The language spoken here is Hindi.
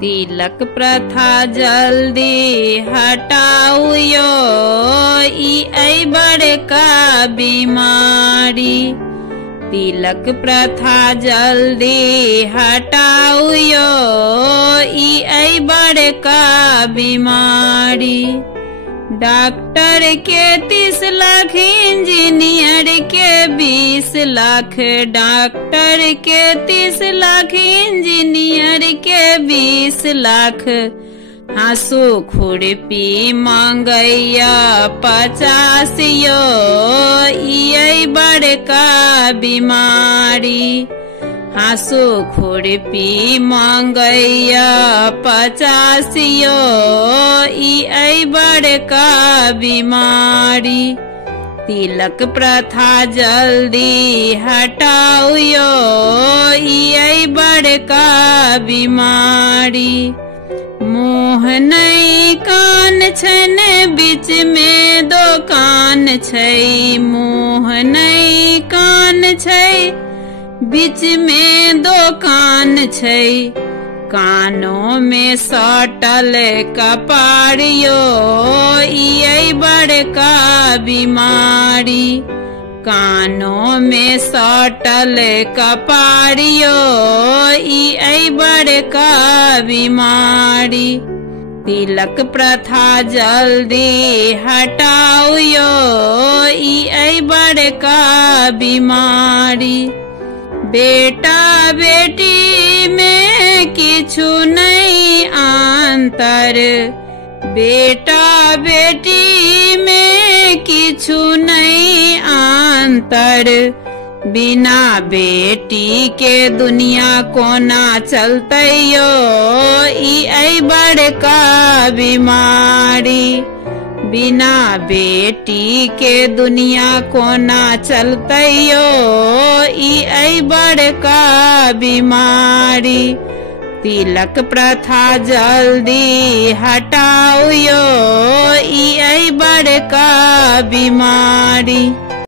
तिलक प्रथा जल्दी हटाऊ यो, ई बड़का बीमारी। तिलक प्रथा जल्दी हटाऊ यो, ई बड़का बीमारी। डॉक्टर के 30 लाख, इंजीनियर के 20 लाख। डॉक्टर के 30 लाख, इंजीनियर के 20 लाख। हाँसू खुरपी मंगैया 50 यो, ई बड़का बीमारी। हाँसू खुरपी मंगैया 50 यो, ई बड़का बीमारी। तिलक प्रथा जल्दी हटाऊ यो, ई बड़का बीमारी। मुँह नहीं कान छैन, बीच में दो कान छै। मुँह नहीं कान छै, बीच में दो कान छै। कानों में सटल कपाड़ियो, ई बड़का बीमारी। कानों में सटल कपाड़ियो, ई बड़का बीमारी। तिलक प्रथा जल्दी हटाऊ यो, ई बड़का बीमारी। बेटा बेटी में किछु नहीं अंतर। बेटा बेटी में किछु नहीं अंतर। बिना बेटी के दुनिया कोना चलते यो, ई बड़का बीमारी। बिना बेटी के दुनिया कोना चलते यो, ई बड़का बीमारी। तिलक प्रथा जल्दी हटाऊ यो, ई बड़का बीमारी।